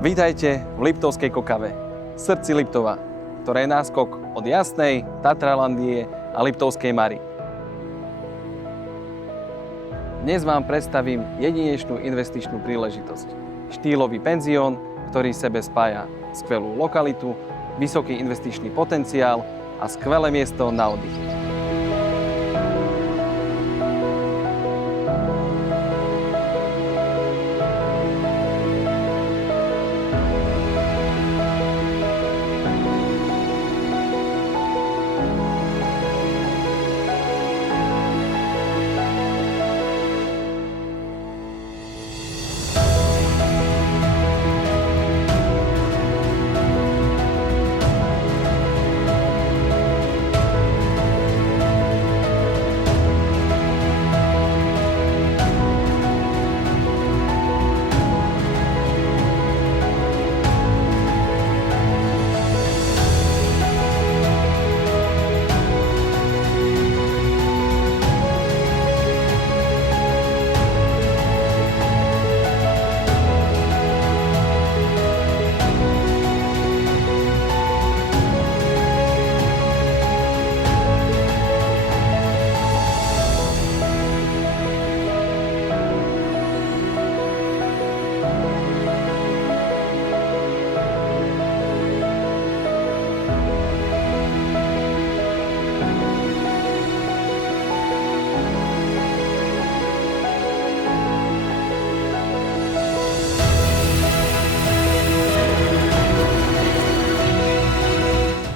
Vítajte v Liptovskej Kokave, srdci Liptova, ktoré je náskok od Jasnej, Tatralandie a Liptovskej Mary. Dnes vám predstavím jedinečnú investičnú príležitosť. Štýlový penzión, ktorý v sebe spája skvelú lokalitu, vysoký investičný potenciál a skvelé miesto na oddych.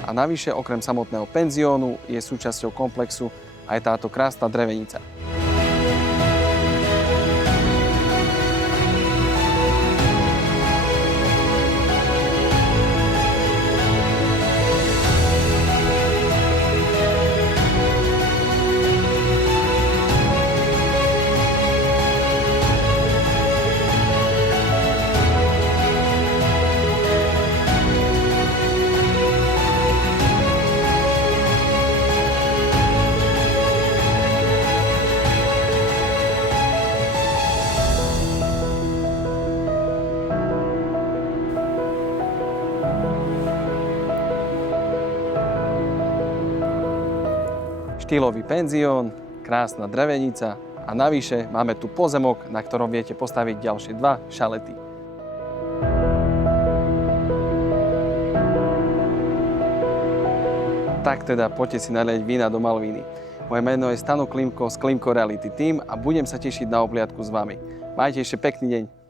A navyše, okrem samotného penziónu, je súčasťou komplexu aj táto krásna drevenica. Štýlový penzión, krásna drevenica a navyše máme tu pozemok, na ktorom viete postaviť ďalšie 2 šalety. Tak teda poďte si naliať vína do Malvíny. Moje meno je Stano Klimko z Klimko Reality Team a budem sa tešiť na obhliadku s vami. Majte ešte pekný deň.